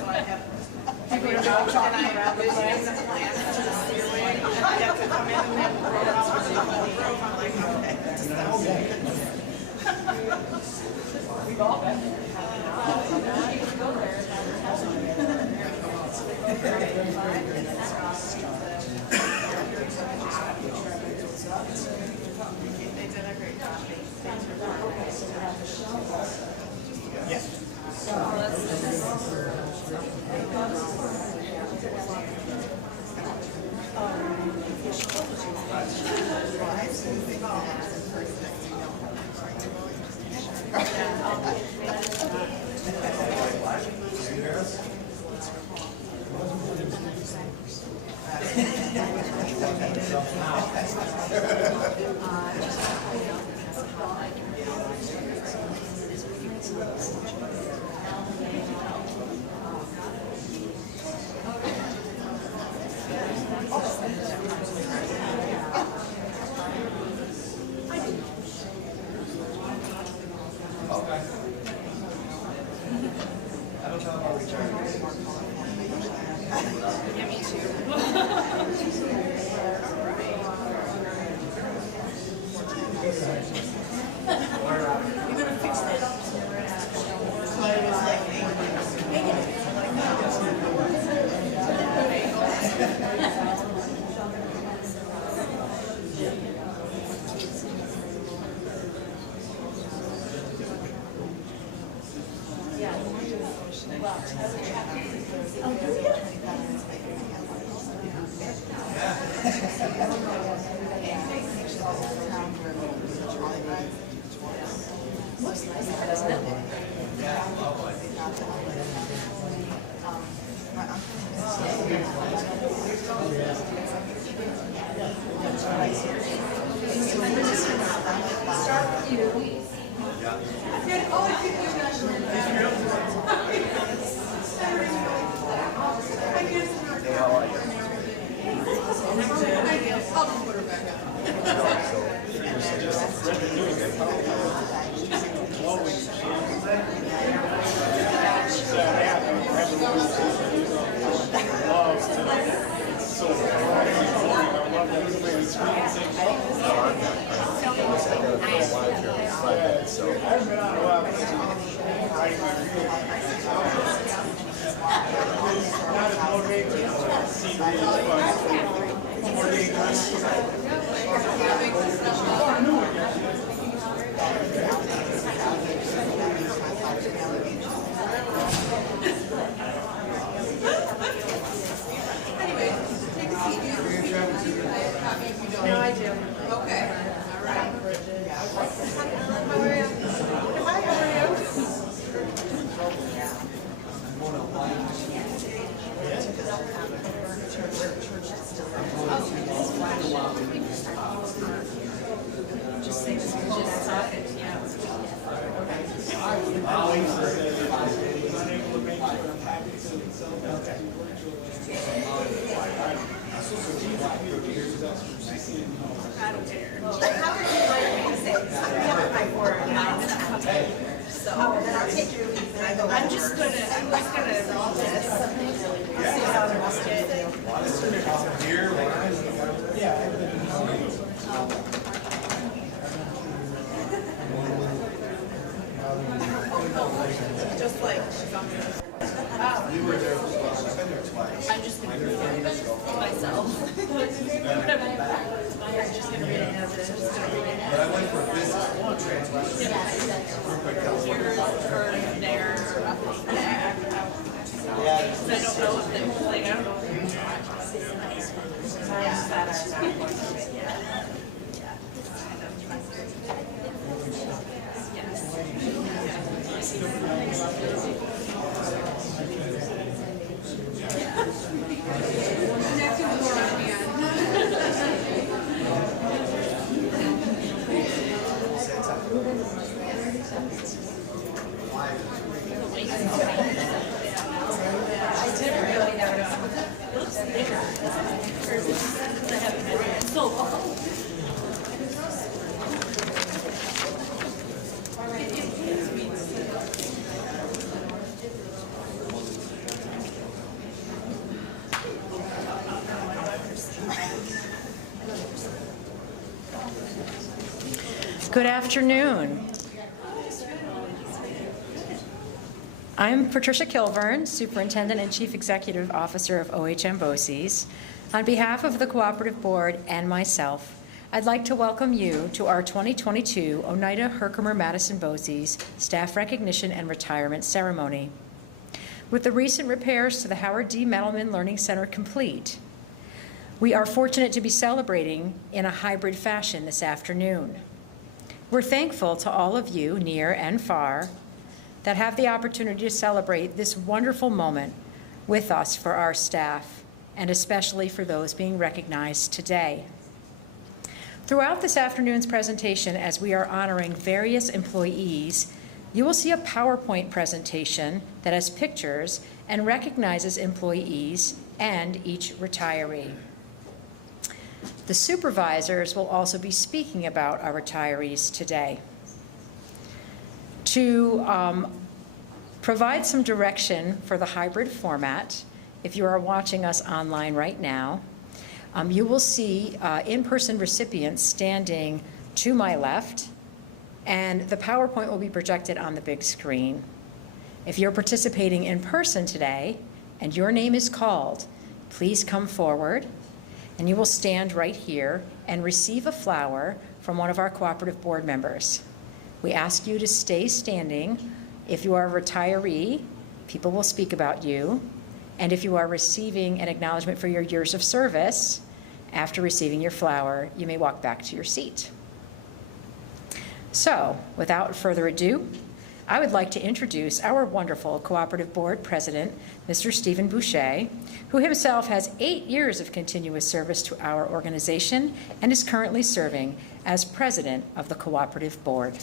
So I have figured out, and I have visioning the plan to the ceiling. I have to come in and then throw it out to the whole room. I'm like, okay. We've all been there. They did a great job. Yes. I didn't really know. Good afternoon. I'm Patricia Kilburn, Superintendent and Chief Executive Officer of OHM BOCES. On behalf of the Cooperative Board and myself, I'd like to welcome you to our 2022 Oneida-Herkimer-Madison BOCES Staff Recognition and Retirement Ceremony. With the recent repairs to the Howard D. Mettleman Learning Center complete, we are fortunate to be celebrating in a hybrid fashion this afternoon. We're thankful to all of you, near and far, that have the opportunity to celebrate this wonderful moment with us for our staff, and especially for those being recognized today. Throughout this afternoon's presentation, as we are honoring various employees, you will see a PowerPoint presentation that has pictures and recognizes employees and each retiree. The supervisors will also be speaking about our retirees today. To provide some direction for the hybrid format, if you are watching us online right now, you will see in-person recipients standing to my left, and the PowerPoint will be projected on the big screen. If you're participating in person today and your name is called, please come forward, and you will stand right here and receive a flower from one of our Cooperative Board members. We ask you to stay standing. If you are a retiree, people will speak about you. And if you are receiving an acknowledgement for your years of service, after receiving your flower, you may walk back to your seat. So, without further ado, I would like to introduce our wonderful Cooperative Board President, Mr. Stephen Boucher, who himself has 8 years of continuous service to our organization and is currently serving as President of the Cooperative Board.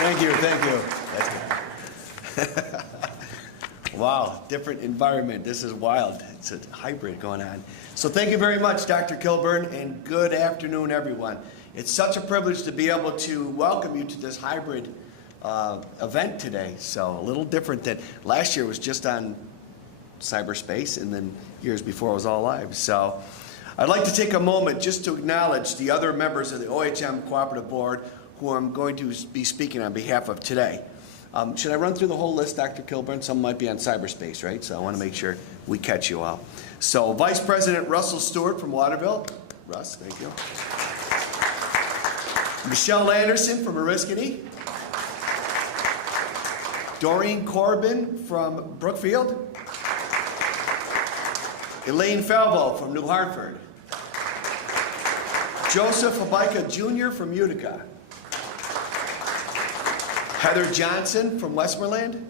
Thank you, thank you. Wow, different environment. This is wild. It's a hybrid going on. So thank you very much, Dr. Kilburn, and good afternoon, everyone. It's such a privilege to be able to welcome you to this hybrid event today. So a little different than last year was just on cyberspace, and then years before it was all live. So I'd like to take a moment just to acknowledge the other members of the OHM Cooperative Board who I'm going to be speaking on behalf of today. Should I run through the whole list, Dr. Kilburn? Some might be on cyberspace, right? So I want to make sure we catch you all. So Vice President Russell Stewart from Waterville. Russ, thank you. Michelle Anderson from Oriskany. Doreen Corbin from Brookfield. Elaine Falvo from New Hartford. Joseph Abika Jr. from Utica. Heather Johnson from Westmoreland.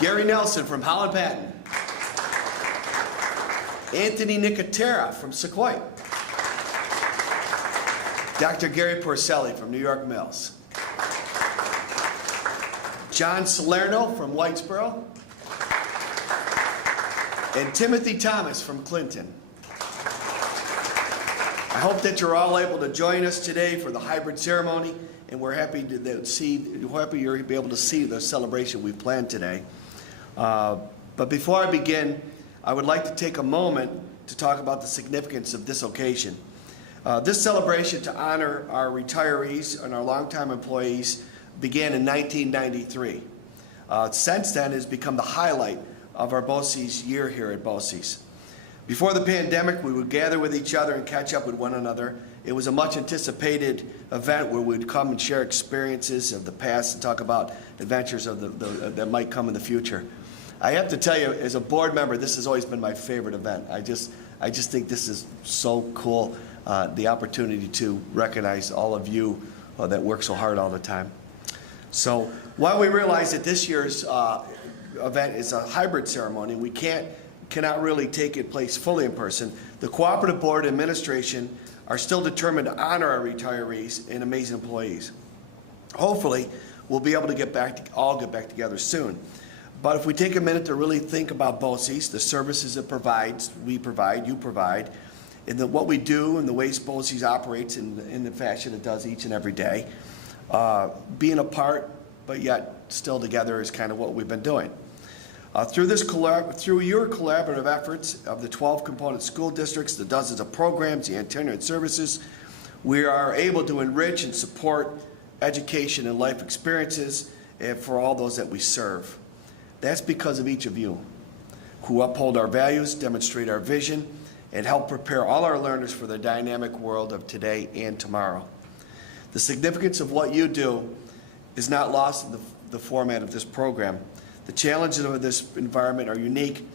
Gary Nelson from Holland Patton. Anthony Nicotera from Sequoia. Dr. Gary Porcelli from New York Mills. John Salerno from Whitesboro. And Timothy Thomas from Clinton. I hope that you're all able to join us today for the hybrid ceremony, and we're happy you'll be able to see the celebration we've planned today. But before I begin, I would like to take a moment to talk about the significance of this occasion. This celebration to honor our retirees and our longtime employees began in 1993. Since then, it has become the highlight of our BOCES year here at BOCES. Before the pandemic, we would gather with each other and catch up with one another. It was a much anticipated event where we'd come and share experiences of the past and talk about adventures of that might come in the future. I have to tell you, as a board member, this has always been my favorite event. I just think this is so cool, the opportunity to recognize all of you that work so hard all the time. So while we realize that this year's event is a hybrid ceremony, we cannot really take it place fully in person, the Cooperative Board Administration are still determined to honor our retirees and amazing employees. Hopefully, we'll be able to all get back together soon. But if we take a minute to really think about BOCES, the services it provides, we provide, you provide, and what we do and the ways BOCES operates in the fashion it does each and every day, being apart but yet still together is kind of what we've been doing. Through your collaborative efforts of the 12 component school districts, the dozens of programs, the itinerant services, we are able to enrich and support education and life experiences for all those that we serve. That's because of each of you who uphold our values, demonstrate our vision, and help prepare all our learners for the dynamic world of today and tomorrow. The significance of what you do is not lost in the format of this program. The challenges of this environment are unique,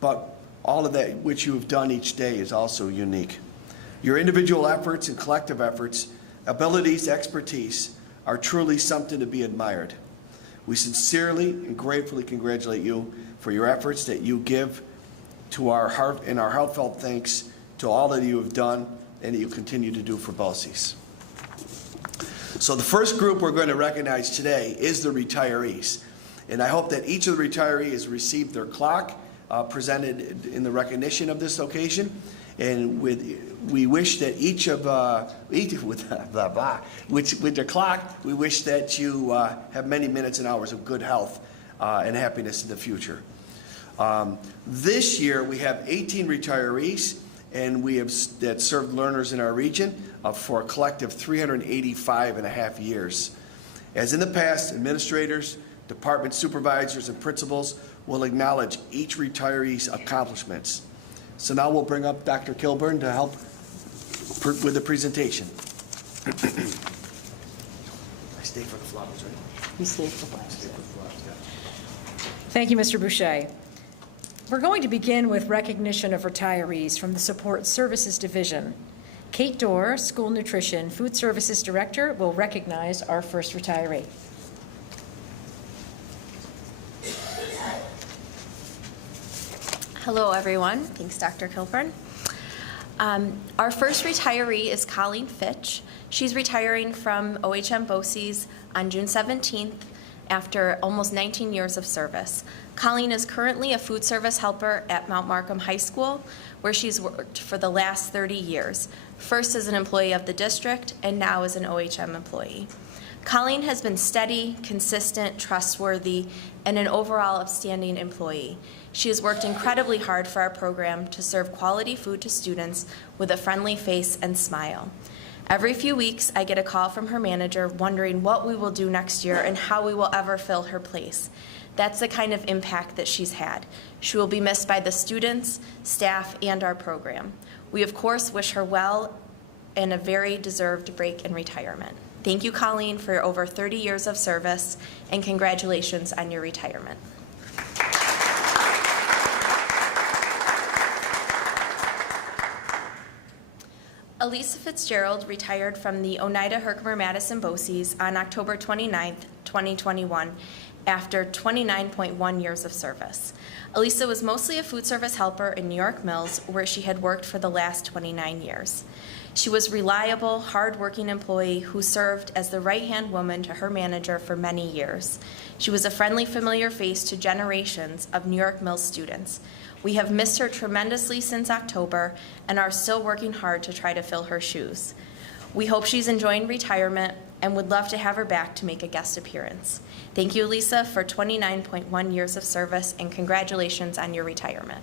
but all of that which you have done each day is also unique. Your individual efforts and collective efforts, abilities, expertise are truly something to be admired. We sincerely and gratefully congratulate you for your efforts that you give to our heartfelt thanks to all that you have done and that you continue to do for BOCES. So the first group we're going to recognize today is the retirees. And I hope that each of the retirees received their clock presented in the recognition of this occasion. And we wish that each of with their clock, we wish that you have many minutes and hours of good health and happiness in the future. This year we have 18 retirees, and we have that served learners in our region for a collective 385 and a half years. As in the past, administrators, department supervisors, and principals will acknowledge each retiree's accomplishments. So now we'll bring up Dr. Kilburn to help with the presentation. I stay for the flowers, right? You stay for flowers. Thank you, Mr. Boucher. We're going to begin with recognition of retirees from the Support Services Division. Kate Dorr, School Nutrition Food Services Director, will recognize our first retiree. Hello, everyone. Thanks, Dr. Kilburn. Our first retiree is Colleen Fitch. She's retiring from OHM BOCES on June 17th after almost 19 years of service. Colleen is currently a food service helper at Mount Markham High School, where she's worked for the last 30 years, first as an employee of the district and now as an OHM employee. Colleen has been steady, consistent, trustworthy, and an overall upstanding employee. She has worked incredibly hard for our program to serve quality food to students with a friendly face and smile. Every few weeks, I get a call from her manager wondering what we will do next year and how we will ever fill her place. That's the kind of impact that she's had. She will be missed by the students, staff, and our program. We, of course, wish her well and a very deserved break in retirement. Thank you, Colleen, for your over 30 years of service, and congratulations on your retirement. Elisa Fitzgerald retired from the Oneida-Herkimer-Madison BOCES on October 29, 2021, after 29.1 years of service. Elisa was mostly a food service helper in New York Mills, where she had worked for the last 29 years. She was a reliable, hard-working employee who served as the right-hand woman to her manager for many years. She was a friendly, familiar face to generations of New York Mills students. We have missed her tremendously since October and are still working hard to try to fill her shoes. We hope she's enjoying retirement and would love to have her back to make a guest appearance. Thank you, Lisa, for 29.1 years of service, and congratulations on your retirement.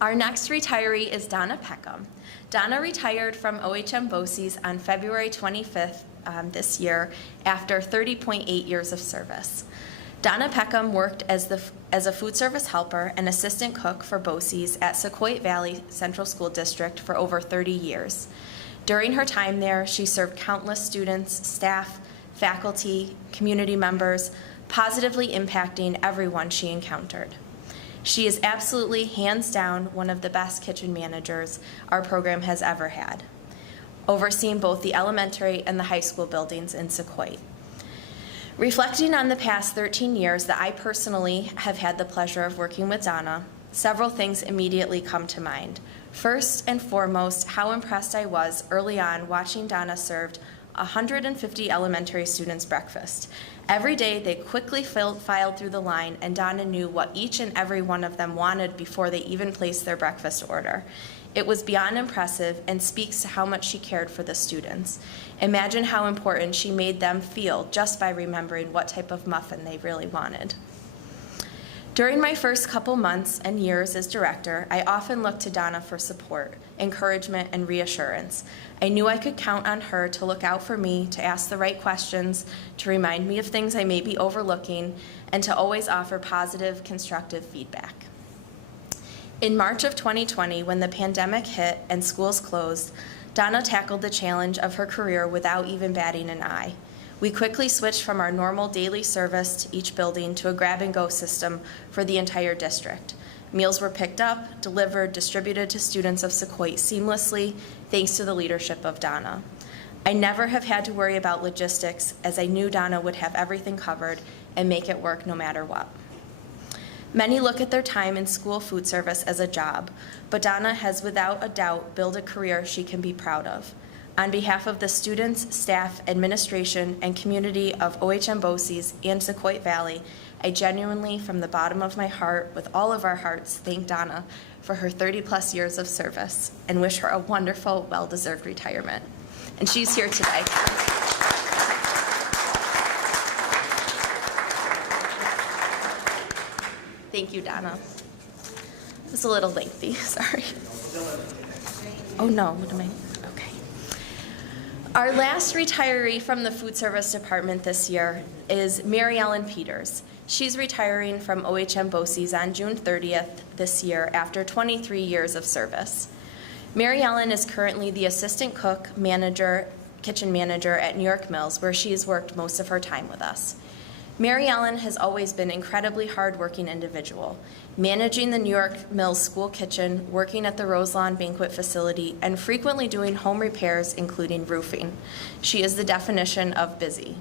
Our next retiree is Donna Peckham. Donna retired from OHM BOCES on February 25th this year after 30.8 years of service. Donna Peckham worked as a food service helper and assistant cook for BOCES at Sequoia Valley Central School District for over 30 years. During her time there, she served countless students, staff, faculty, community members, positively impacting everyone she encountered. She is absolutely, hands down, one of the best kitchen managers our program has ever had, overseeing both the elementary and the high school buildings in Sequoia. Reflecting on the past 13 years that I personally have had the pleasure of working with Donna, several things immediately come to mind. First and foremost, how impressed I was early on watching Donna serve 150 elementary students breakfast. Every day, they quickly filed through the line, and Donna knew what each and every one of them wanted before they even placed their breakfast order. It was beyond impressive and speaks to how much she cared for the students. Imagine how important she made them feel just by remembering what type of muffin they really wanted. During my first couple months and years as director, I often looked to Donna for support, encouragement, and reassurance. I knew I could count on her to look out for me, to ask the right questions, to remind me of things I may be overlooking, and to always offer positive, constructive feedback. In March of 2020, when the pandemic hit and schools closed, Donna tackled the challenge of her career without even batting an eye. We quickly switched from our normal daily service to each building to a grab-and-go system for the entire district. Meals were picked up, delivered, distributed to students of Sequoia seamlessly, thanks to the leadership of Donna. I never have had to worry about logistics, as I knew Donna would have everything covered and make it work no matter what. Many look at their time in school food service as a job, but Donna has without a doubt built a career she can be proud of. On behalf of the students, staff, administration, and community of OHM BOCES and Sequoia Valley, I genuinely, from the bottom of my heart, with all of our hearts, thank Donna for her 30-plus years of service and wish her a wonderful, well-deserved retirement. And she's here today. Thank you, Donna. It was a little lengthy, sorry. Oh no, what am I? Okay. Our last retiree from the food service department this year is Mary Ellen Peters. She's retiring from OHM BOCES on June 30th this year after 23 years of service. Mary Ellen is currently the assistant cook, kitchen manager at New York Mills, where she has worked most of her time with us. Mary Ellen has always been an incredibly hardworking individual, managing the New York Mills school kitchen, working at the Roselawn banquet facility, and frequently doing home repairs, including roofing. She is the definition of busy.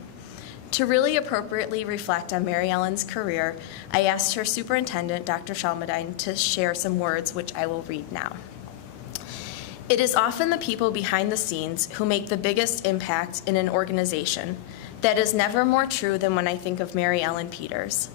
To really appropriately reflect on Mary Ellen's career, I asked her superintendent, Dr. Shalmadine, to share some words, which I will read now. It is often the people behind the scenes who make the biggest impact in an organization. That is never more true than when I think of Mary Ellen Peters.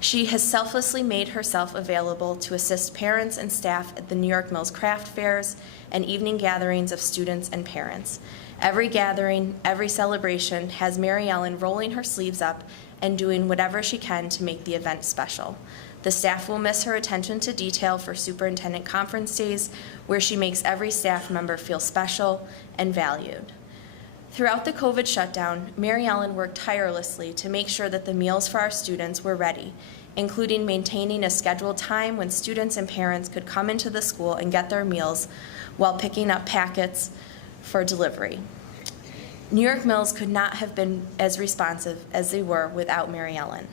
She has selflessly made herself available to assist parents and staff at the New York Mills craft fairs and evening gatherings of students and parents. Every gathering, every celebration has Mary Ellen rolling her sleeves up and doing whatever she can to make the event special. The staff will miss her attention to detail for superintendent conference days, where she makes every staff member feel special and valued. Throughout the COVID shutdown, Mary Ellen worked tirelessly to make sure that the meals for our students were ready, including maintaining a scheduled time when students and parents could come into the school and get their meals while picking up packets for delivery. New York Mills could not have been as responsive as they were without Mary Ellen.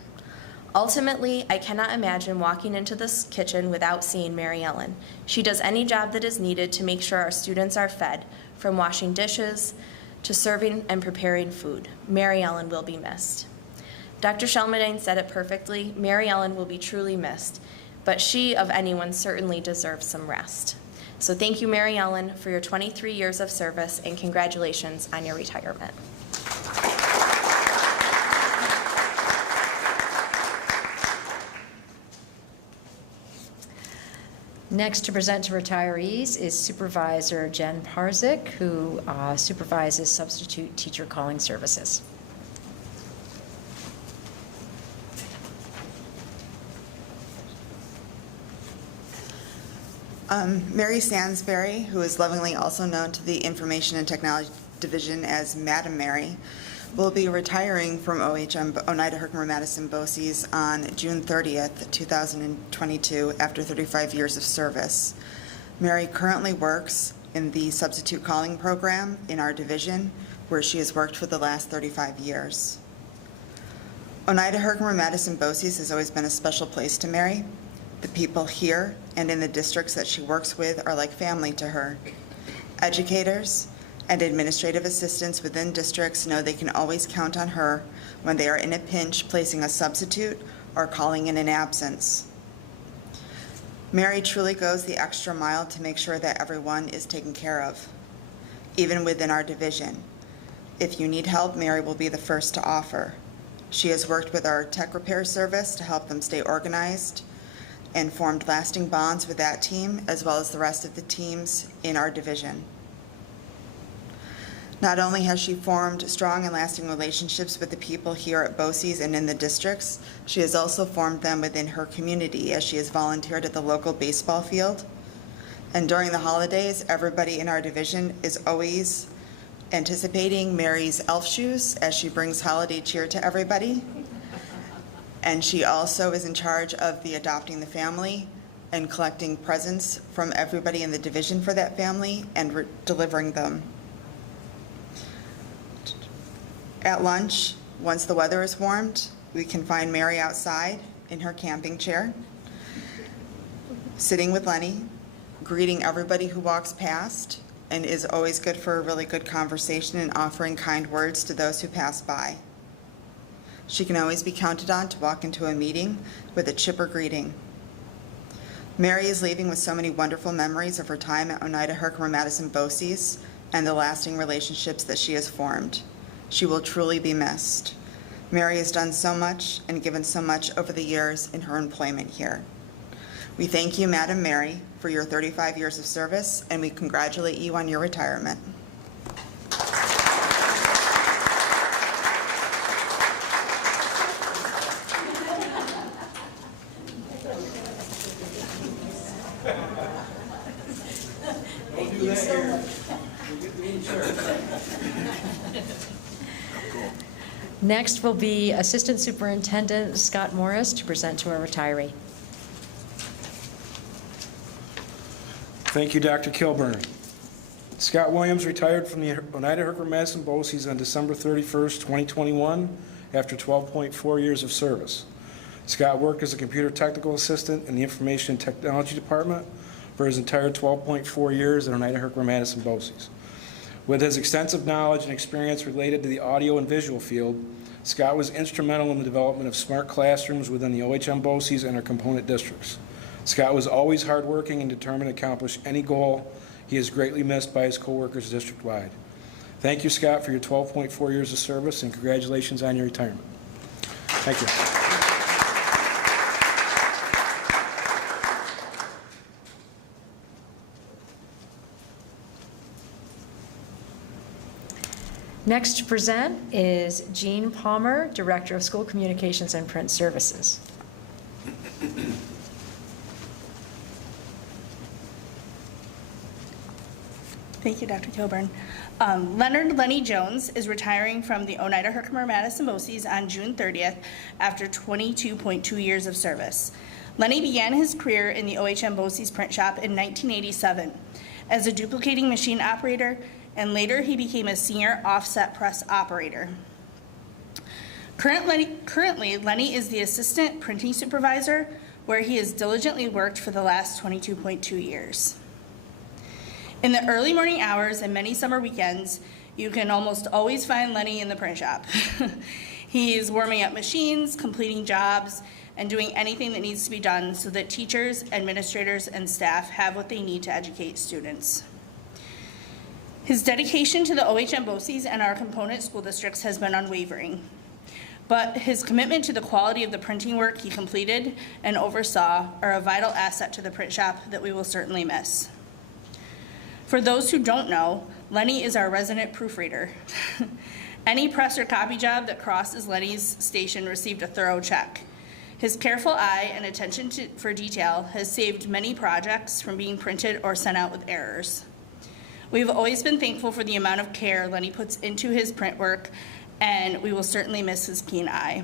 Ultimately, I cannot imagine walking into this kitchen without seeing Mary Ellen. She does any job that is needed to make sure our students are fed, from washing dishes to serving and preparing food. Mary Ellen will be missed. Dr. Shalmadine said it perfectly. Mary Ellen will be truly missed, but she, of anyone, certainly deserves some rest. So thank you, Mary Ellen, for your 23 years of service, and congratulations on your retirement. Next to present to retirees is Supervisor Jen Parzik, who supervises substitute teacher calling services. Mary Sansbury, who is lovingly also known to the Information and Technology Division as Madam Mary, will be retiring from OHM Oneida-Herkimer-Madison BOCES on June 30th, 2022, after 35 years of service. Mary currently works in the substitute calling program in our division, where she has worked for the last 35 years. Oneida-Herkimer-Madison BOCES has always been a special place to Mary. The people here and in the districts that she works with are like family to her. Educators and administrative assistants within districts know they can always count on her when they are in a pinch placing a substitute or calling in an absence. Mary truly goes the extra mile to make sure that everyone is taken care of, even within our division. If you need help, Mary will be the first to offer. She has worked with our tech repair service to help them stay organized and formed lasting bonds with that team as well as the rest of the teams in our division. Not only has she formed strong and lasting relationships with the people here at BOCES and in the districts, she has also formed them within her community as she has volunteered at the local baseball field. And during the holidays, everybody in our division is always anticipating Mary's elf shoes as she brings holiday cheer to everybody. And she also is in charge of the adopting the family and collecting presents from everybody in the division for that family and delivering them. At lunch, once the weather is warmed, we can find Mary outside in her camping chair, sitting with Lenny, greeting everybody who walks past, and is always good for a really good conversation and offering kind words to those who pass by. She can always be counted on to walk into a meeting with a chipper greeting. Mary is leaving with so many wonderful memories of her time at Oneida-Herkimer-Madison BOCES and the lasting relationships that she has formed. She will truly be missed. Mary has done so much and given so much over the years in her employment here. We thank you, Madam Mary, for your 35 years of service, and we congratulate you on your retirement. Don't do that here. You'll get the insurance. Next will be Assistant Superintendent Scott Morris to present to a retiree. Thank you, Dr. Kilburn. Scott Williams retired from the Oneida-Herkimer-Madison BOCES on December 31st, 2021, after 12.4 years of service. Scott worked as a computer technical assistant in the Information and Technology Department for his entire 12.4 years at Oneida-Herkimer-Madison BOCES. With his extensive knowledge and experience related to the audio and visual field, Scott was instrumental in the development of smart classrooms within the OHM BOCES and our component districts. Scott was always hardworking and determined to accomplish any goal. He is greatly missed by his coworkers district-wide. Thank you, Scott, for your 12.4 years of service, and congratulations on your retirement. Thank you. Next to present is Jean Palmer, Director of School Communications and Print Services. Thank you, Dr. Kilburn. Leonard Lenny Jones is retiring from the Oneida-Herkimer-Madison BOCES on June 30th after 22.2 years of service. Lenny began his career in the OHM BOCES print shop in 1987 as a duplicating machine operator, and later he became a senior offset press operator. Currently, Lenny is the assistant printing supervisor, where he has diligently worked for the last 22.2 years. In the early morning hours and many summer weekends, you can almost always find Lenny in the print shop. He is warming up machines, completing jobs, and doing anything that needs to be done so that teachers, administrators, and staff have what they need to educate students. His dedication to the OHM BOCES and our component school districts has been unwavering, but his commitment to the quality of the printing work he completed and oversaw are a vital asset to the print shop that we will certainly miss. For those who don't know, Lenny is our resident proofreader. Any press or copy job that crosses Lenny's station received a thorough check. His careful eye and attention for detail has saved many projects from being printed or sent out with errors. We've always been thankful for the amount of care Lenny puts into his print work, and we will certainly miss his keen eye.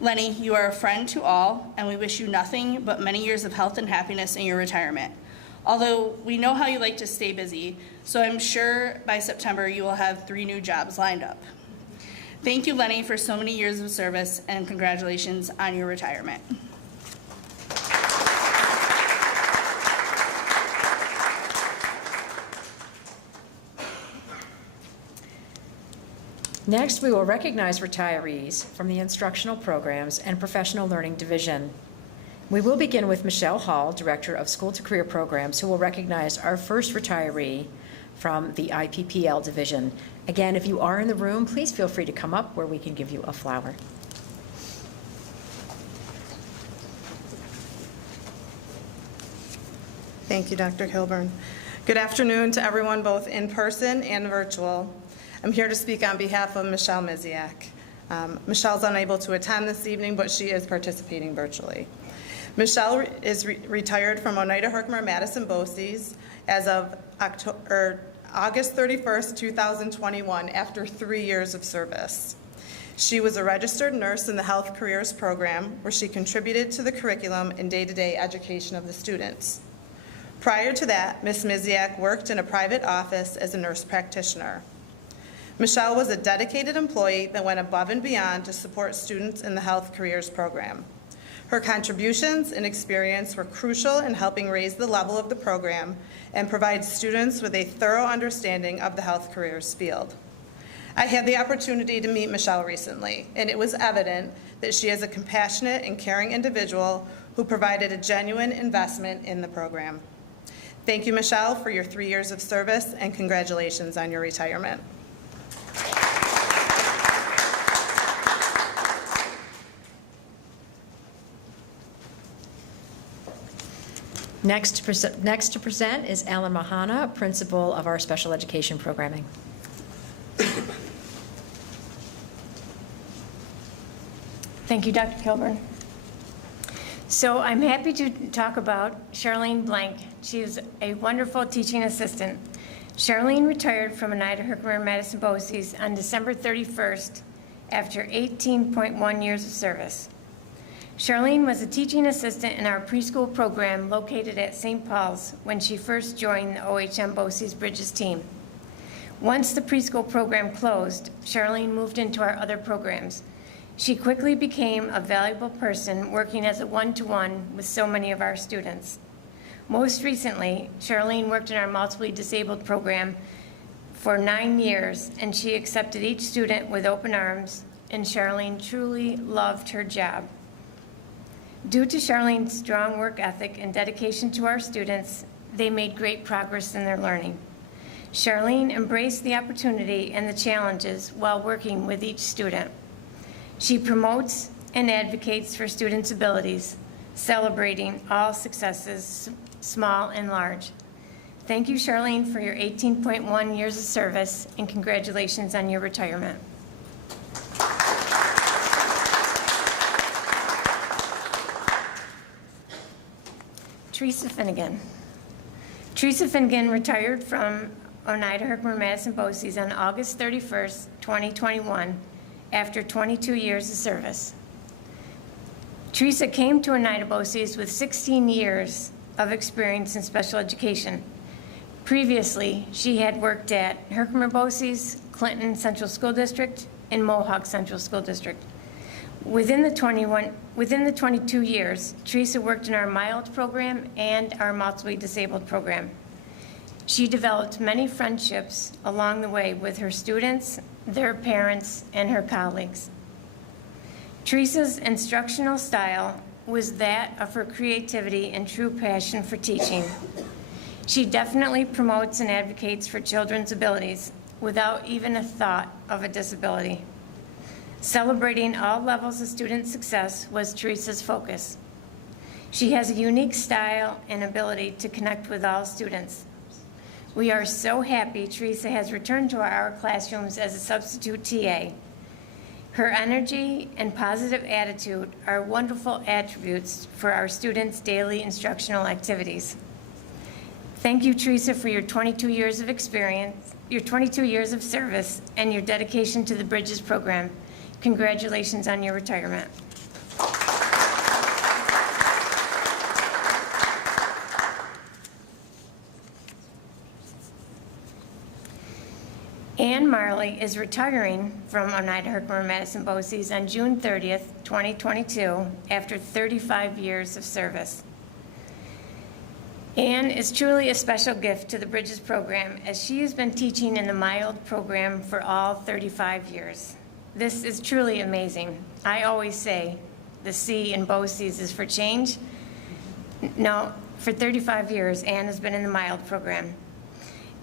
Lenny, you are a friend to all, and we wish you nothing but many years of health and happiness in your retirement. Although we know how you like to stay busy, so I'm sure by September you will have 3 new jobs lined up. Thank you, Lenny, for so many years of service, and congratulations on your retirement. Next, we will recognize retirees from the Instructional Programs and Professional Learning Division. We will begin with Michelle Hall, Director of School to Career Programs, who will recognize our first retiree from the IPPL division. Again, if you are in the room, please feel free to come up where we can give you a flower. Thank you, Dr. Kilburn. Good afternoon to everyone, both in person and virtual. I'm here to speak on behalf of Michelle Miziak. Michelle's unable to attend this evening, but she is participating virtually. Michelle is retired from Oneida-Herkimer-Madison BOCES as of August 31st, 2021, after 3 years of service. She was a registered nurse in the Health Careers Program, where she contributed to the curriculum and day-to-day education of the students. Prior to that, Ms. Miziak worked in a private office as a nurse practitioner. Michelle was a dedicated employee that went above and beyond to support students in the Health Careers Program. Her contributions and experience were crucial in helping raise the level of the program and provide students with a thorough understanding of the health careers field. I had the opportunity to meet Michelle recently, and it was evident that she is a compassionate and caring individual who provided a genuine investment in the program. Thank you, Michelle, for your 3 years of service, and congratulations on your retirement. Next to present is Alan Mahana, principal of our special education programming. Thank you, Dr. Kilburn. So I'm happy to talk about Charlene Blank. She is a wonderful teaching assistant. Charlene retired from Oneida-Herkimer-Madison BOCES on December 31st after 18.1 years of service. Charlene was a teaching assistant in our preschool program located at St. Paul's when she first joined the OHM BOCES Bridges team. Once the preschool program closed, Charlene moved into our other programs. She quickly became a valuable person working as a one-to-one with so many of our students. Most recently, Charlene worked in our multiply disabled program for 9 years, and she accepted each student with open arms, and Charlene truly loved her job. Due to Charlene's strong work ethic and dedication to our students, they made great progress in their learning. Charlene embraced the opportunity and the challenges while working with each student. She promotes and advocates for students' abilities, celebrating all successes, small and large. Thank you, Charlene, for your 18.1 years of service, and congratulations on your retirement. Teresa Finnegan. Teresa Finnegan retired from Oneida-Herkimer-Madison BOCES on August 31st, 2021, after 22 years of service. Teresa came to Oneida BOCES with 16 years of experience in special education. Previously, she had worked at Herkimer BOCES, Clinton Central School District, and Mohawk Central School District. Within the 22 years, Teresa worked in our mild program and our multiply disabled program. She developed many friendships along the way with her students, their parents, and her colleagues. Teresa's instructional style was that of her creativity and true passion for teaching. She definitely promotes and advocates for children's abilities without even a thought of a disability. Celebrating all levels of student success was Teresa's focus. She has a unique style and ability to connect with all students. We are so happy Teresa has returned to our classrooms as a substitute TA. Her energy and positive attitude are wonderful attributes for our students' daily instructional activities. Thank you, Teresa, for your 22 years of experience, your 22 years of service, and your dedication to the Bridges program. Congratulations on your retirement. Ann Marley is retiring from Oneida-Herkimer-Madison BOCES on June 30th, 2022, after 35 years of service. Ann is truly a special gift to the Bridges program, as she has been teaching in the mild program for all 35 years. This is truly amazing. I always say the C in BOCES is for change. No, for 35 years, Ann has been in the mild program.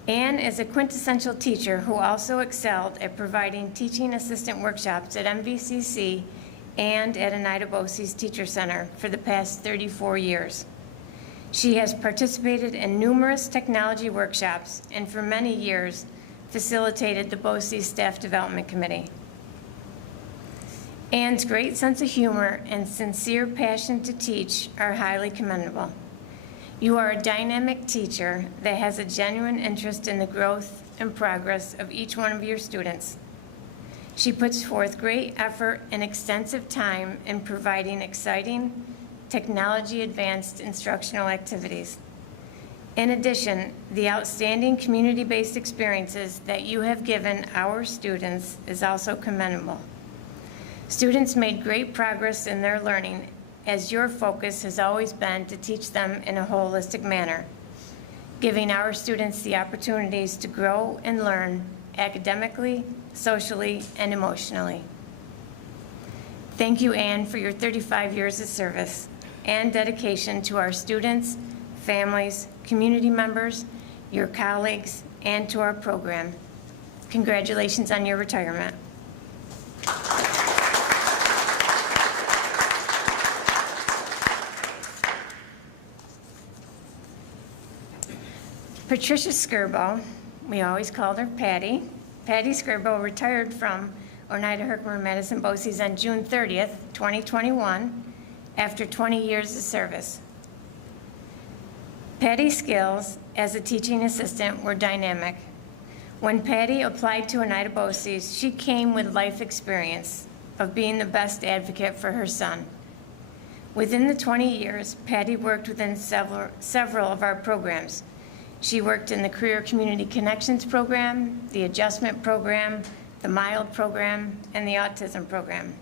Ann is a quintessential teacher who also excelled at providing teaching assistant workshops at MVCC and at Oneida BOCES Teacher Center for the past 34 years. She has participated in numerous technology workshops and for many years facilitated the BOCES Staff Development Committee. Anne's great sense of humor and sincere passion to teach are highly commendable. You are a dynamic teacher that has a genuine interest in the growth and progress of each one of your students. She puts forth great effort and extensive time in providing exciting, technology-advanced instructional activities. In addition, the outstanding community-based experiences that you have given our students is also commendable. Students made great progress in their learning, as your focus has always been to teach them in a holistic manner, giving our students the opportunities to grow and learn academically, socially, and emotionally. Thank you, Anne, for your 35 years of service and dedication to our students, families, community members, your colleagues, and to our program. Congratulations on your retirement. Patricia Skirbo, we always called her Patty. Patty Skirbo retired from Oneida-Herkimer-Madison BOCES on June 30th, 2021, after 20 years of service. Patty's skills as a teaching assistant were dynamic. When Patty applied to Oneida BOCES, she came with life experience of being the best advocate for her son. Within the 20 years, Patty worked within several of our programs. She worked in the Career Community Connections program, the Adjustment program, the Mild program, and the Autism program.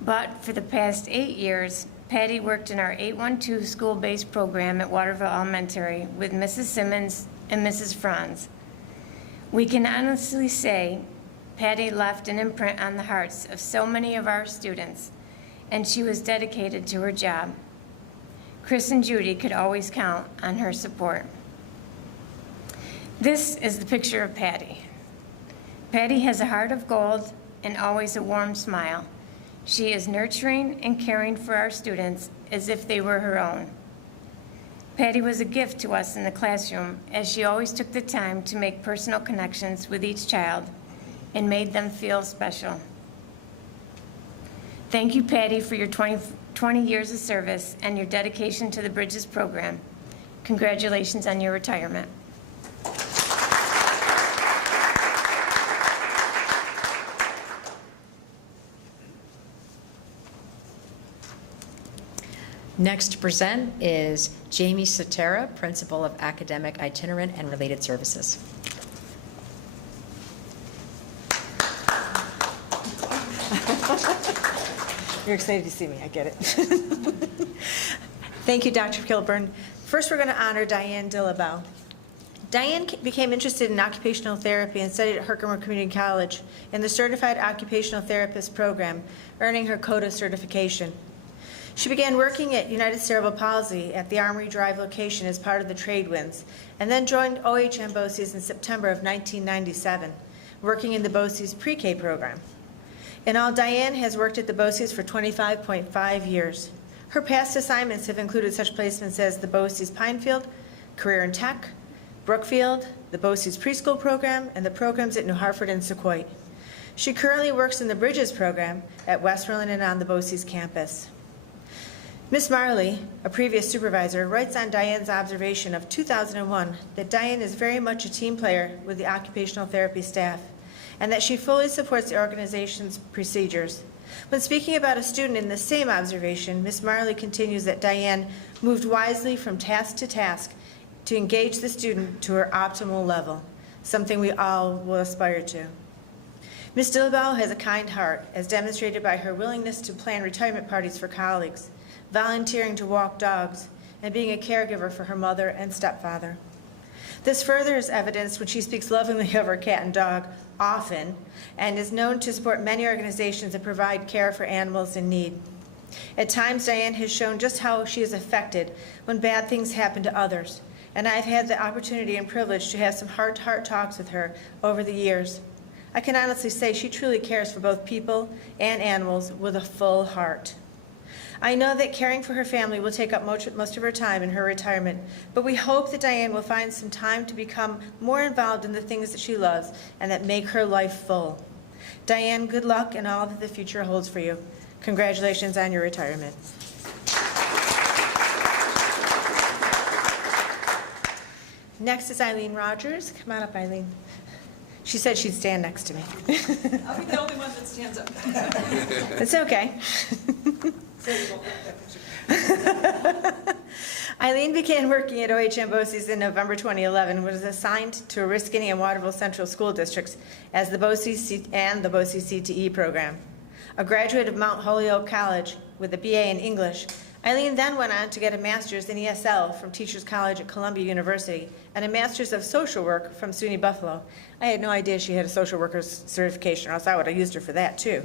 But for the past 8 years, Patty worked in our 812 school-based program at Waterville Elementary with Mrs. Simmons and Mrs. Franz. We can honestly say Patty left an imprint on the hearts of so many of our students, and she was dedicated to her job. Chris and Judy could always count on her support. This is the picture of Patty. Patty has a heart of gold and always a warm smile. She is nurturing and caring for our students as if they were her own. Patty was a gift to us in the classroom, as she always took the time to make personal connections with each child and made them feel special. Thank you, Patty, for your 20 years of service and your dedication to the Bridges program. Congratulations on your retirement. Next to present is Jamie Sotera, Principal of Academic Itinerant and Related Services. You're excited to see me, I get it. Thank you, Dr. Kilburn. First, we're going to honor Diane Dillabell. Diane became interested in occupational therapy and studied at Herkimer Community College in the Certified Occupational Therapist program, earning her CODA certification. She began working at United Cerebral Palsy at the Armory Drive location as part of the trade winds, and then joined OHM BOCES in September of 1997, working in the BOCES pre-K program. In all, Diane has worked at the BOCES for 25.5 years. Her past assignments have included such placements as the BOCES Pinefield, Career and Tech, Brookfield, the BOCES preschool program, and the programs at New Hartford and Sequoia. She currently works in the Bridges program at Westmoreland and on the BOCES campus. Ms. Marley, a previous supervisor, writes on Diane's observation of 2001 that Diane is very much a team player with the occupational therapy staff, and that she fully supports the organization's procedures. When speaking about a student in the same observation, Ms. Marley continues that Diane moved wisely from task to task to engage the student to her optimal level, something we all will aspire to. Ms. Dillabell has a kind heart, as demonstrated by her willingness to plan retirement parties for colleagues, volunteering to walk dogs, and being a caregiver for her mother and stepfather. This further is evidenced when she speaks lovingly of her cat and dog often, and is known to support many organizations that provide care for animals in need. At times, Diane has shown just how she is affected when bad things happen to others, and I've had the opportunity and privilege to have some heart-to-heart talks with her over the years. I can honestly say she truly cares for both people and animals with a full heart. I know that caring for her family will take up most of her time in her retirement, but we hope that Diane will find some time to become more involved in the things that she loves and that make her life full. Diane, good luck in all that the future holds for you. Congratulations on your retirement. Next is Eileen Rogers. Come on up, Eileen. She said she'd stand next to me. I'll be the only one that stands up. It's okay. Eileen began working at OHM BOCES in November 2011 and was assigned to Oriskany and Waterville Central School Districts as the BOCES and the BOCES CTE program. A graduate of Mount Holyoke College with a BA in English, Eileen then went on to get a master's in ESL from Teachers College at Columbia University and a master's of social work from SUNY Buffalo. I had no idea she had a social worker's certification, or else I would have used her for that too.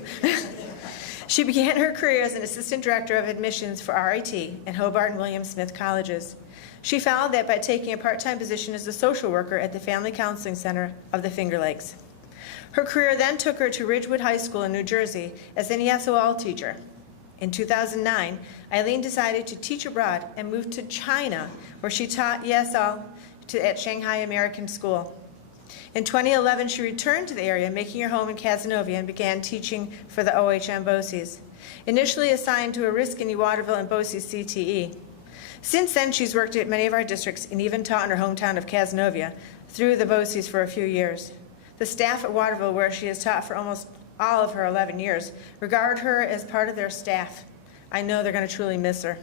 She began her career as an assistant director of admissions for RIT in Hobart and William Smith colleges. She followed that by taking a part-time position as a social worker at the Family Counseling Center of the Finger Lakes. Her career then took her to Ridgewood High School in New Jersey as an ESOL teacher. In 2009, Eileen decided to teach abroad and moved to China, where she taught ESL at Shanghai American School. In 2011, she returned to the area, making her home in Cazenovia, and began teaching for the OHM BOCES, initially assigned to Oriskany, Waterville, and BOCES CTE. Since then, she's worked at many of our districts and even taught in her hometown of Cazenovia through the BOCES for a few years. The staff at Waterville, where she has taught for almost all of her 11 years, regard her as part of their staff. I know they're going to truly miss her.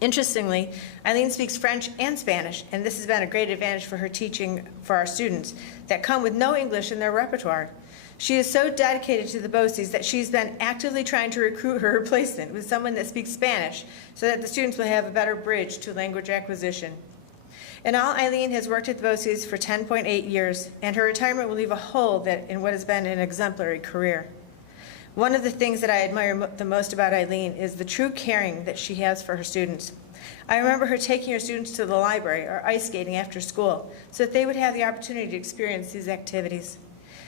Interestingly, Eileen speaks French and Spanish, and this has been a great advantage for her teaching for our students that come with no English in their repertoire. She is so dedicated to the BOCES that she's been actively trying to recruit her replacement with someone that speaks Spanish so that the students will have a better bridge to language acquisition. In all, Eileen has worked at the BOCES for 10.8 years, and her retirement will leave a hole in what has been an exemplary career. One of the things that I admire the most about Eileen is the true caring that she has for her students. I remember her taking her students to the library or ice skating after school so that they would have the opportunity to experience these activities.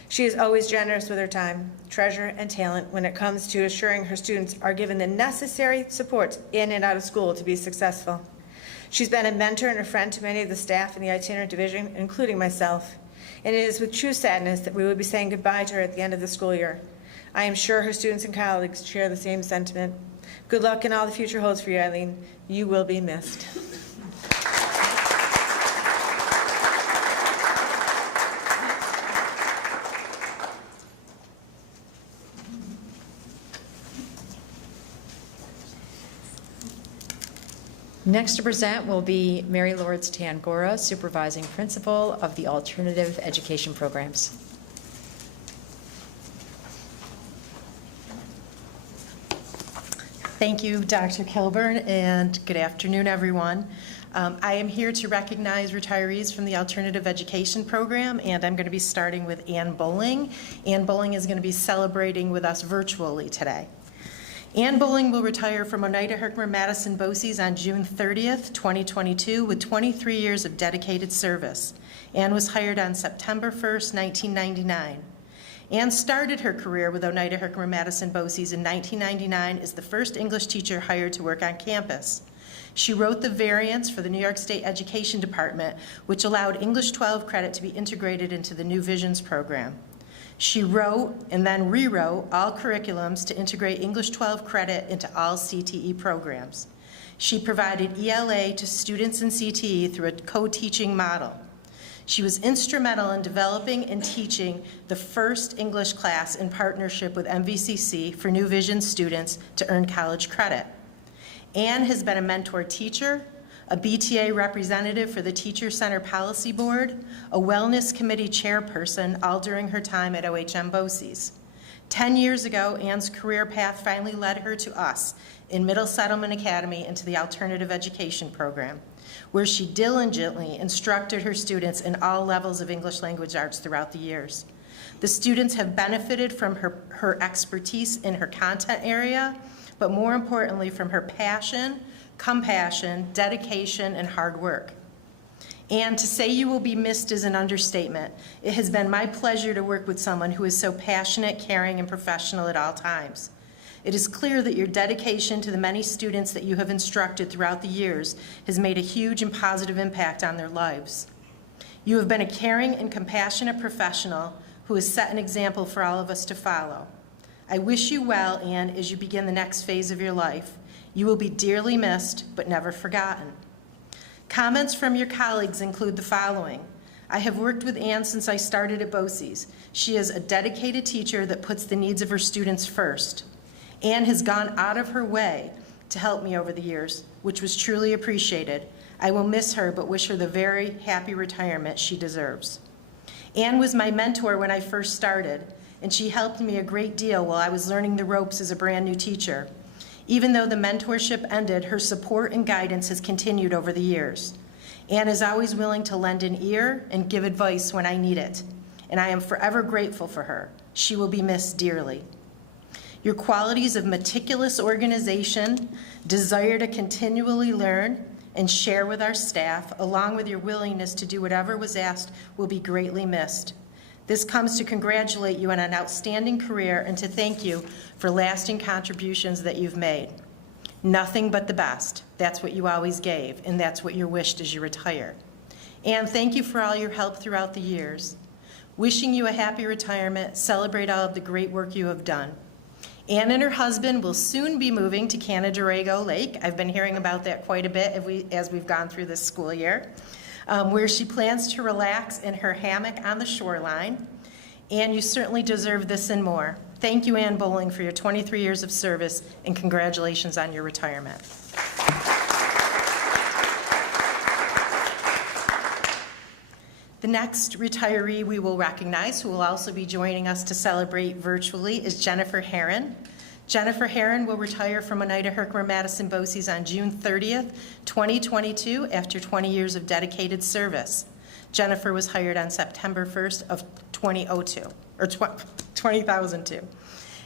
She is always generous with her time, treasure, and talent when it comes to assuring her students are given the necessary supports in and out of school to be successful. She's been a mentor and a friend to many of the staff in the itinerant division, including myself. And it is with true sadness that we will be saying goodbye to her at the end of the school year. I am sure her students and colleagues share the same sentiment. Good luck in all the future holds for you, Eileen. You will be missed. Next to present will be Mary Lourdes Tangora, Supervising Principal of the Alternative Education Programs. Thank you, Dr. Kilburn, and good afternoon, everyone. I am here to recognize retirees from the Alternative Education Program, and I'm going to be starting with Ann Bowling. Ann Bowling is going to be celebrating with us virtually today. Ann Bowling will retire from Oneida-Herkimer-Madison BOCES on June 30th, 2022, with 23 years of dedicated service. Ann was hired on September 1st, 1999. Ann started her career with Oneida-Herkimer-Madison BOCES in 1999 as the first English teacher hired to work on campus. She wrote the variants for the New York State Education Department, which allowed English 12 credit to be integrated into the New Visions program. She wrote and then rewrote all curriculums to integrate English 12 credit into all CTE programs. She provided ELA to students in CTE through a co-teaching model. She was instrumental in developing and teaching the first English class in partnership with MVCC for New Vision students to earn college credit. Ann has been a mentor teacher, a BTA representative for the Teacher Center Policy Board, a Wellness Committee chairperson, all during her time at OHM BOCES. 10 years ago, Ann's career path finally led her to us in Middle Settlement Academy into the Alternative Education Program, where she diligently instructed her students in all levels of English language arts throughout the years. The students have benefited from her expertise in her content area, but more importantly from her passion, compassion, dedication, and hard work. And to say you will be missed is an understatement. It has been my pleasure to work with someone who is so passionate, caring, and professional at all times. It is clear that your dedication to the many students that you have instructed throughout the years has made a huge and positive impact on their lives. You have been a caring and compassionate professional who has set an example for all of us to follow. I wish you well, Anne, as you begin the next phase of your life. You will be dearly missed, but never forgotten. Comments from your colleagues include the following. I have worked with Anne since I started at BOCES. She is a dedicated teacher that puts the needs of her students first. Anne has gone out of her way to help me over the years, which was truly appreciated. I will miss her, but wish her the very happy retirement she deserves. Anne was my mentor when I first started, and she helped me a great deal while I was learning the ropes as a brand new teacher. Even though the mentorship ended, her support and guidance has continued over the years. Anne is always willing to lend an ear and give advice when I need it, and I am forever grateful for her. She will be missed dearly. Your qualities of meticulous organization, desire to continually learn and share with our staff, along with your willingness to do whatever was asked, will be greatly missed. This comes to congratulate you on an outstanding career and to thank you for lasting contributions that you've made. Nothing but the best. That's what you always gave, and that's what you're wished as you retire. And thank you for all your help throughout the years. Wishing you a happy retirement. Celebrate all of the great work you have done. Anne and her husband will soon be moving to Canandaigua Lake. I've been hearing about that quite a bit as we've gone through this school year, where she plans to relax in her hammock on the shoreline. And you certainly deserve this and more. Thank you, Anne Bowling, for your 23 years of service, and congratulations on your retirement. The next retiree we will recognize, who will also be joining us to celebrate virtually, is Jennifer Herron. Jennifer Herron will retire from Oneida-Herkimer-Madison BOCES on June 30th, 2022, after 20 years of dedicated service. Jennifer was hired on September 1st of 2002.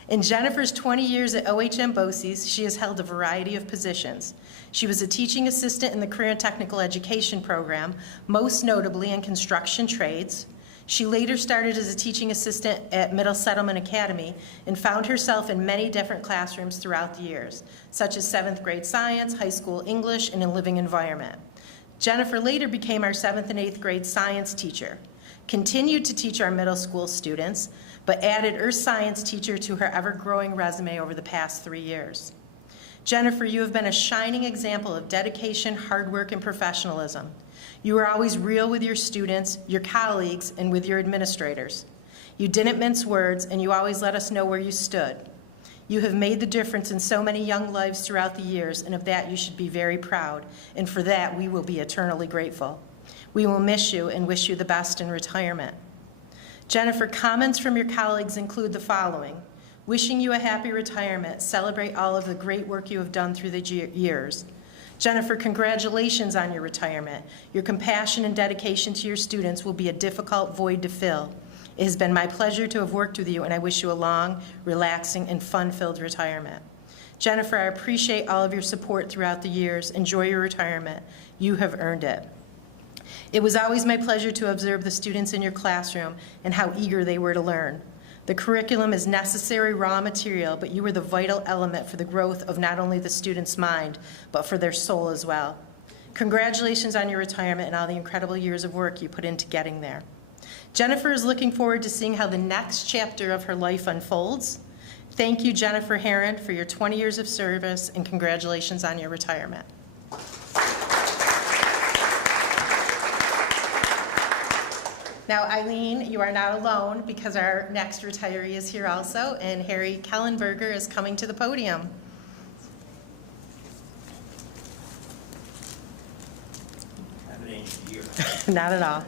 In Jennifer's 20 years at OHM BOCES, she has held a variety of positions. She was a teaching assistant in the Career and Technical Education program, most notably in construction trades. She later started as a teaching assistant at Middle Settlement Academy and found herself in many different classrooms throughout the years, such as 7th grade science, high school English, and in living environment. Jennifer later became our 7th and 8th grade science teacher, continued to teach our middle school students, but added earth science teacher to her ever-growing resume over the past 3 years. Jennifer, you have been a shining example of dedication, hard work, and professionalism. You were always real with your students, your colleagues, and with your administrators. You didn't mince words, and you always let us know where you stood. You have made the difference in so many young lives throughout the years, and of that you should be very proud, and for that we will be eternally grateful. We will miss you and wish you the best in retirement. Jennifer, comments from your colleagues include the following. Wishing you a happy retirement. Celebrate all of the great work you have done through the years. Jennifer, congratulations on your retirement. Your compassion and dedication to your students will be a difficult void to fill. It has been my pleasure to have worked with you, and I wish you a long, relaxing, and fun-filled retirement. Jennifer, I appreciate all of your support throughout the years. Enjoy your retirement. You have earned it. It was always my pleasure to observe the students in your classroom and how eager they were to learn. The curriculum is necessary raw material, but you were the vital element for the growth of not only the student's mind, but for their soul as well. Congratulations on your retirement and all the incredible years of work you put into getting there. Jennifer is looking forward to seeing how the next chapter of her life unfolds. Thank you, Jennifer Herron, for your 20 years of service, and congratulations on your retirement. Now, Eileen, you are not alone because our next retiree is here also, and Harry Kellenberger is coming to the podium. Not at all.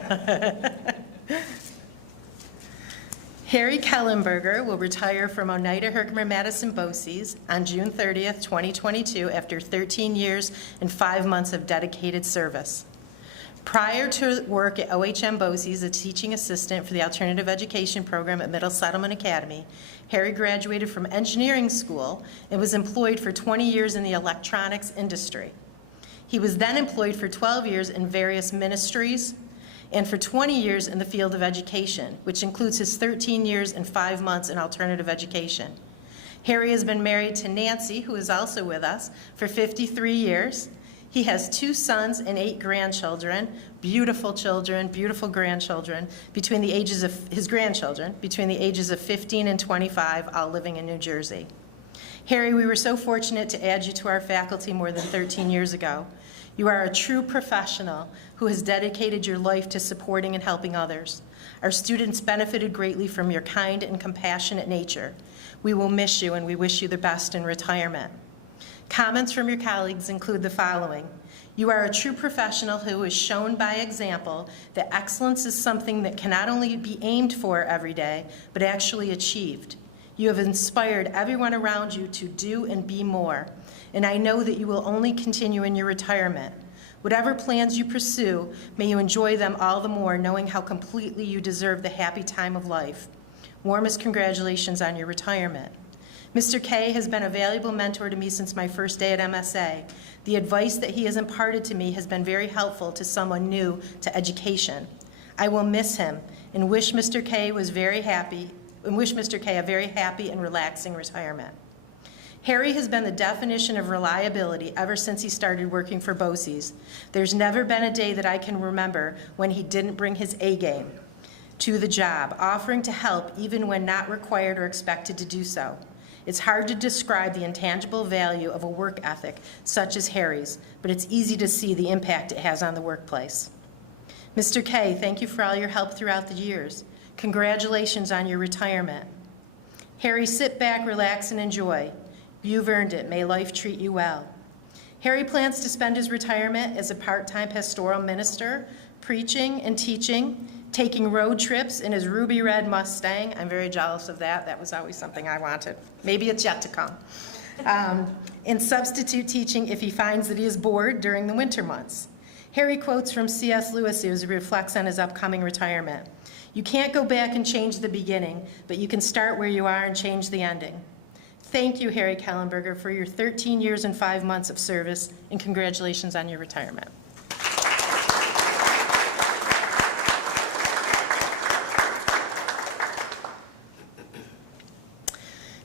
Harry Kellenberger will retire from Oneida-Herkimer-Madison BOCES on June 30th, 2022, after 13 years and 5 months of dedicated service. Prior to work at OHM BOCES, a teaching assistant for the alternative education program at Middle Settlement Academy, Harry graduated from engineering school and was employed for 20 years in the electronics industry. He was then employed for 12 years in various ministries and for 20 years in the field of education, which includes his 13 years and 5 months in alternative education. Harry has been married to Nancy, who is also with us, for 53 years. He has 2 sons and 8 grandchildren, beautiful grandchildren, between the ages of 15 and 25, all living in New Jersey. Harry, we were so fortunate to add you to our faculty more than 13 years ago. You are a true professional who has dedicated your life to supporting and helping others. Our students benefited greatly from your kind and compassionate nature. We will miss you, and we wish you the best in retirement. Comments from your colleagues include the following. You are a true professional who has shown by example that excellence is something that can not only be aimed for every day, but actually achieved. You have inspired everyone around you to do and be more, and I know that you will only continue in your retirement. Whatever plans you pursue, may you enjoy them all the more, knowing how completely you deserve the happy time of life. Warmest congratulations on your retirement. Mr. K has been a valuable mentor to me since my first day at MSA. The advice that he has imparted to me has been very helpful to someone new to education. I will miss him and wish Mr. K a very happy and relaxing retirement. Harry has been the definition of reliability ever since he started working for BOCES. There's never been a day that I can remember when he didn't bring his A game to the job, offering to help even when not required or expected to do so. It's hard to describe the intangible value of a work ethic such as Harry's, but it's easy to see the impact it has on the workplace. Mr. K, thank you for all your help throughout the years. Congratulations on your retirement. Harry, sit back, relax, and enjoy. You've earned it. May life treat you well. Harry plans to spend his retirement as a part-time pastoral minister, preaching and teaching, taking road trips in his ruby red Mustang. I'm very jealous of that. That was always something I wanted. Maybe it's yet to come. And substitute teaching if he finds that he is bored during the winter months. Harry quotes from C.S. Lewis as he reflects on his upcoming retirement. You can't go back and change the beginning, but you can start where you are and change the ending. Thank you, Harry Kellenberger, for your 13 years and 5 months of service, and congratulations on your retirement.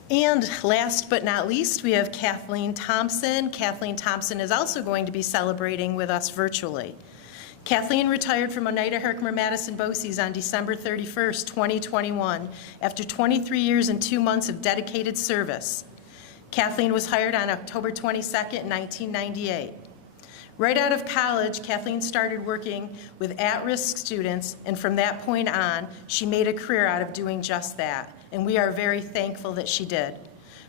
And last but not least, we have Kathleen Thompson. Kathleen Thompson is also going to be celebrating with us virtually. Kathleen retired from Oneida-Herkimer-Madison BOCES on December 31st, 2021, after 23 years and 2 months of dedicated service. Kathleen was hired on October 22nd, 1998. Right out of college, Kathleen started working with at-risk students, and from that point on, she made a career out of doing just that, and we are very thankful that she did.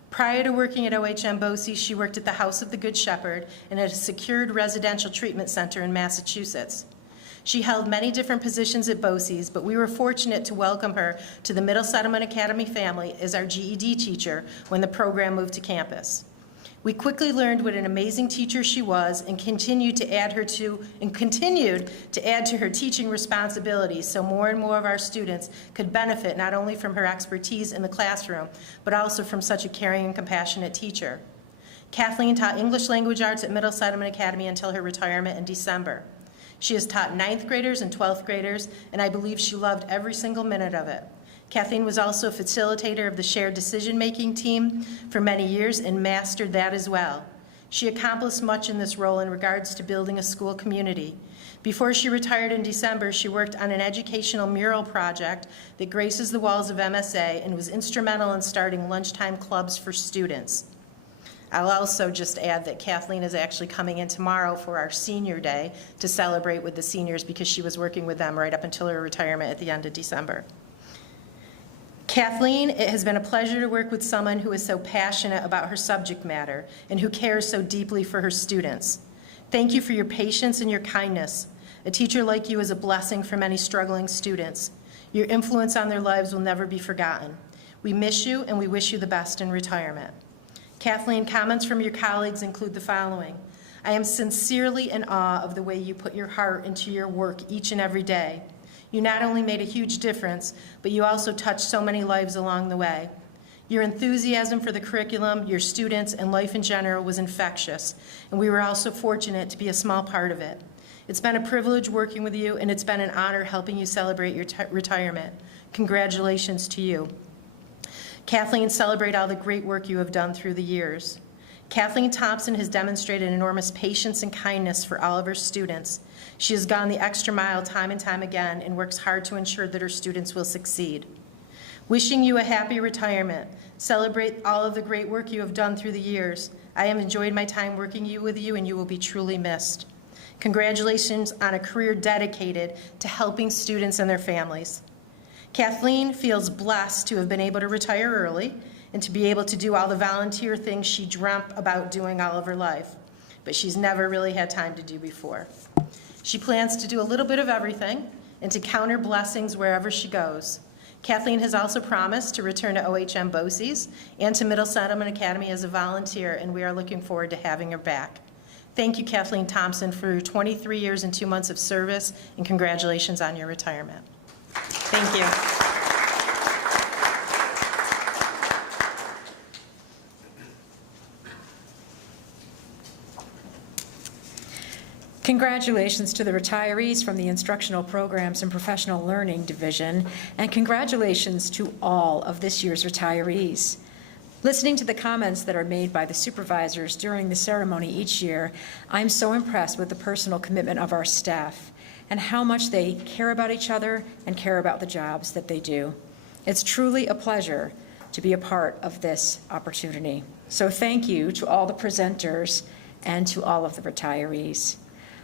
Prior to working at OHM BOCES, she worked at the House of the Good Shepherd and at a secured residential treatment center in Massachusetts. She held many different positions at BOCES, but we were fortunate to welcome her to the Middle Settlement Academy family as our GED teacher when the program moved to campus. We quickly learned what an amazing teacher she was and continued to add to her teaching responsibilities so more and more of our students could benefit not only from her expertise in the classroom, but also from such a caring and compassionate teacher. Kathleen taught English language arts at Middle Settlement Academy until her retirement in December. She has taught 9th graders and 12th graders, and I believe she loved every single minute of it. Kathleen was also a facilitator of the shared decision-making team for many years and mastered that as well. She accomplished much in this role in regards to building a school community. Before she retired in December, she worked on an educational mural project that graces the walls of MSA and was instrumental in starting lunchtime clubs for students. I'll also just add that Kathleen is actually coming in tomorrow for our senior day to celebrate with the seniors because she was working with them right up until her retirement at the end of December. Kathleen, it has been a pleasure to work with someone who is so passionate about her subject matter and who cares so deeply for her students. Thank you for your patience and your kindness. A teacher like you is a blessing for many struggling students. Your influence on their lives will never be forgotten. We miss you and we wish you the best in retirement. Kathleen, comments from your colleagues include the following. I am sincerely in awe of the way you put your heart into your work each and every day. You not only made a huge difference, but you also touched so many lives along the way. Your enthusiasm for the curriculum, your students, and life in general was infectious, and we were also fortunate to be a small part of it. It's been a privilege working with you, and it's been an honor helping you celebrate your retirement. Congratulations to you. Kathleen, celebrate all the great work you have done through the years. Kathleen Thompson has demonstrated enormous patience and kindness for all of her students. She has gone the extra mile time and time again and works hard to ensure that her students will succeed. Wishing you a happy retirement. Celebrate all of the great work you have done through the years. I have enjoyed my time working with you, and you will be truly missed. Congratulations on a career dedicated to helping students and their families. Kathleen feels blessed to have been able to retire early and to be able to do all the volunteer things she dreamt about doing all of her life, but she's never really had time to do before. She plans to do a little bit of everything and to count her blessings wherever she goes. Kathleen has also promised to return to OHM BOCES and to Middle Settlement Academy as a volunteer, and we are looking forward to having her back. Thank you, Kathleen Thompson, for your 23 years and 2 months of service, and congratulations on your retirement. Thank you. Congratulations to the retirees from the Instructional Programs and Professional Learning Division, and congratulations to all of this year's retirees. Listening to the comments that are made by the supervisors during the ceremony each year, I'm so impressed with the personal commitment of our staff and how much they care about each other and care about the jobs that they do. It's truly a pleasure to be a part of this opportunity. So thank you to all the presenters and to all of the retirees.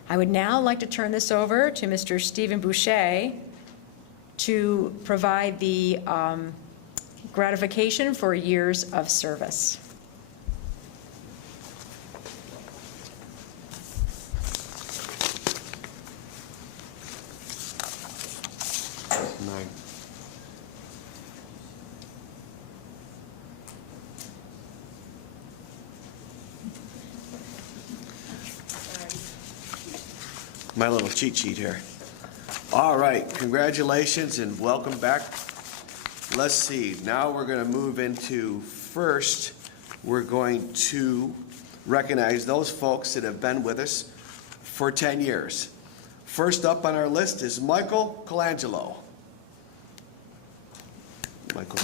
I would now like to turn this over to Mr. Stephen Boucher to provide the gratification for years of service. My little cheat sheet here. All right, congratulations and welcome back. Let's see, now we're going to move into first, we're going to recognize those folks that have been with us for 10 years. First up on our list is Michael Colangelo. Michael.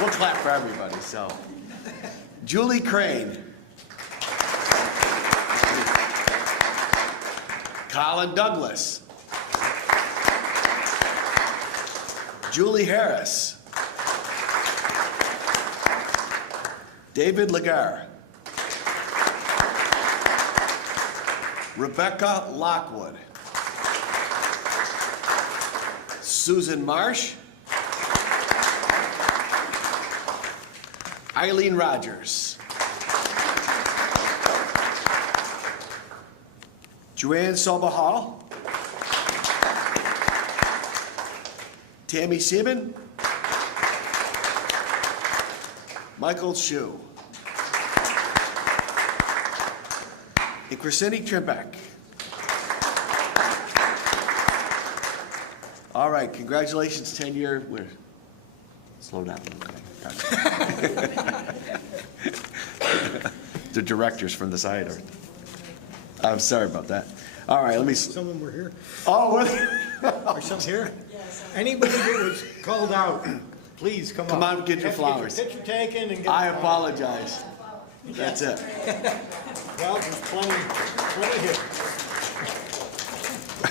We'll clap for everybody, so. Julie Crane. Colin Douglas. Julie Harris. David Lagar. Rebecca Lockwood. Susan Marsh. Eileen Rogers. Joanne Sobahal. Tammy Seaman. Michael Shu. And Christine Trimbeck. All right, congratulations, 10-year. Slow down. Okay. The directors from the side are. I'm sorry about that. All right, let me. Some of them were here. Oh, what? Are some here? Anybody that was called out, please come up. Come on, get your flowers. Get your picture taken and get. I apologize. That's it. Well, there's plenty here.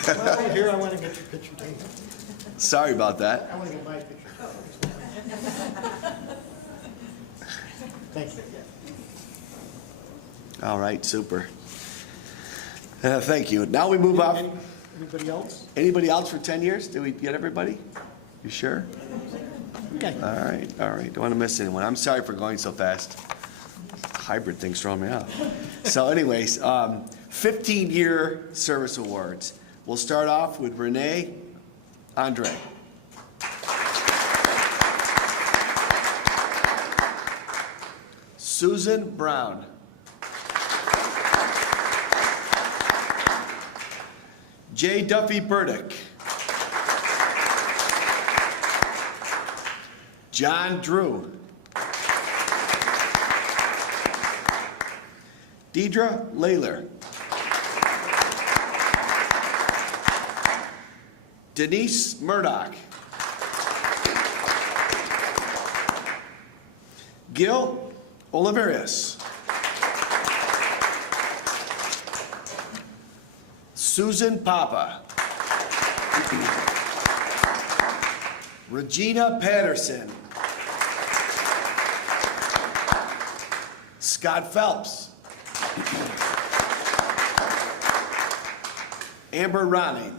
Well, right here, I want to get your picture taken. Sorry about that. I want to get my picture. Thank you. All right, super. Thank you. Now we move off. Anybody else? Anybody else for 10 years? Did we get everybody? You sure? Okay. All right. Don't want to miss anyone. I'm sorry for going so fast. Hybrid thing's throwing me off. So anyways, 15-year service awards. We'll start off with Renee Andre. Susan Brown. J. Duffy Burdick. John Drew. Deidre Layler. Denise Murdoch. Gil Oliveras. Susan Papa. Regina Patterson. Scott Phelps. Amber Ronning.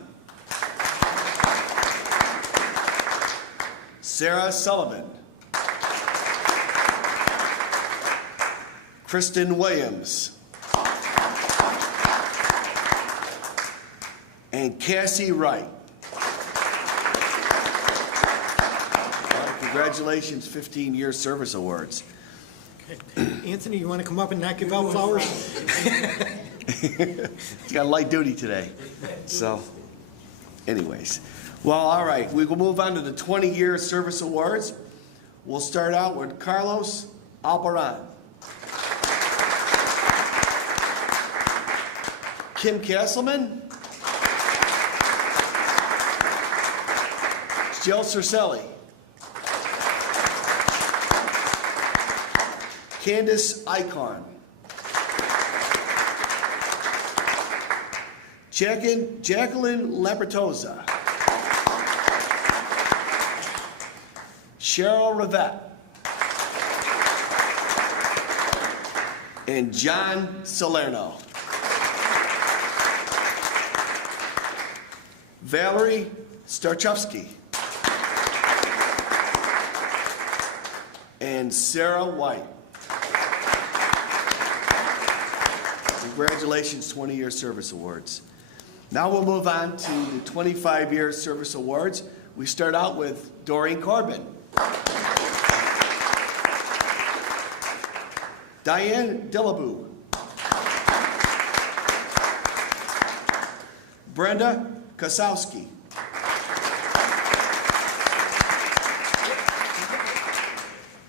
Sarah Sullivan. Kristen Williams. And Cassie Wright. All right, congratulations, 15-year service awards. Anthony, you want to come up and not give out flowers? He's got light duty today. So, anyways. Well, all right, we will move on to the 20-year service awards. We'll start out with Carlos Albaran. Kim Castleman. Jill Cercelli. Candace Icahn. Jacqueline Labertosa. Cheryl Rivette. And John Salerno. Valerie Starchowski. And Sarah White. Congratulations, 20-year service awards. Now we'll move on to the 25-year service awards. We start out with Doreen Corbin. Diane Dillaboo. Brenda Kosowski.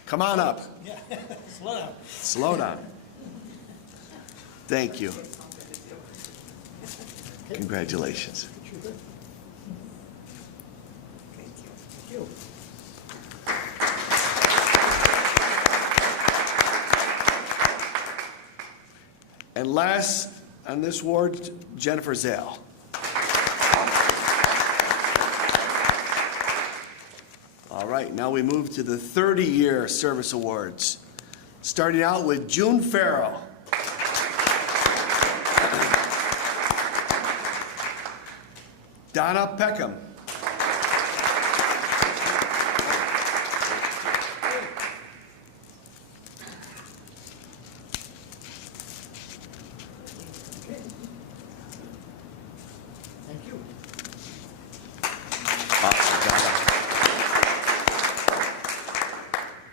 Come on up. Slow down. Slow down. Thank you. Congratulations. And last on this award, Jennifer Zale. All right, now we move to the 30-year service awards. Starting out with June Farrell. Donna Peckham. Thank you. Awesome, Donna.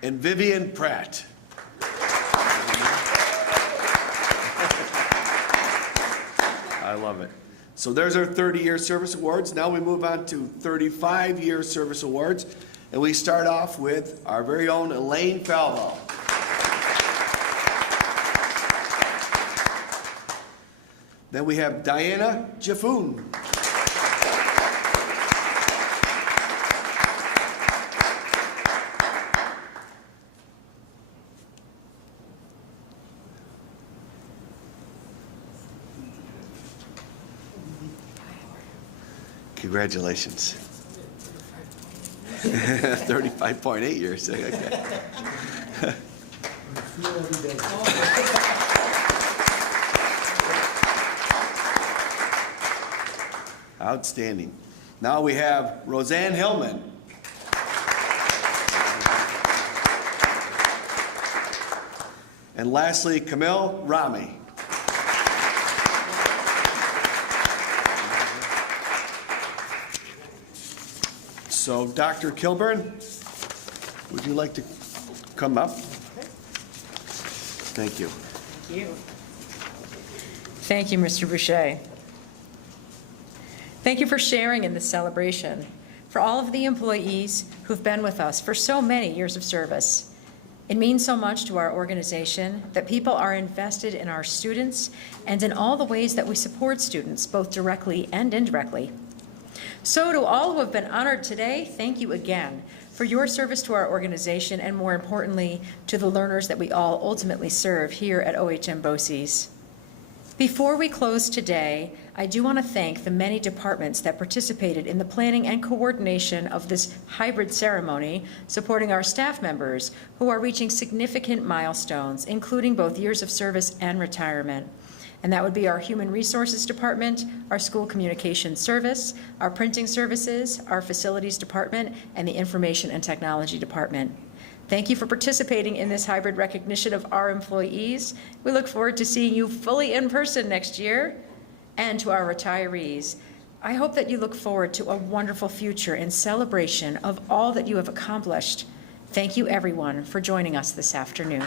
And Vivian Pratt. I love it. So there's our 30-year service awards. Now we move on to 35-year service awards. And we start off with our very own Elaine Falvo. Then we have Diana Jaffoon. Congratulations. 35.8 years. Okay. Outstanding. Now we have Roseanne Hillman. And lastly, Camille Rami. So, Dr. Kilburn, would you like to come up? Thank you. Thank you, Mr. Boucher. Thank you for sharing in this celebration, for all of the employees who've been with us for so many years of service. It means so much to our organization that people are invested in our students and in all the ways that we support students, both directly and indirectly. So to all who have been honored today, thank you again for your service to our organization and, more importantly, to the learners that we all ultimately serve here at OHM BOCES. Before we close today, I do want to thank the many departments that participated in the planning and coordination of this hybrid ceremony, supporting our staff members who are reaching significant milestones, including both years of service and retirement. And that would be our Human Resources Department, our School Communications Service, our Printing Services, our Facilities Department, and the Information and Technology Department. Thank you for participating in this hybrid recognition of our employees. We look forward to seeing you fully in person next year. And to our retirees, I hope that you look forward to a wonderful future in celebration of all that you have accomplished. Thank you, everyone, for joining us this afternoon.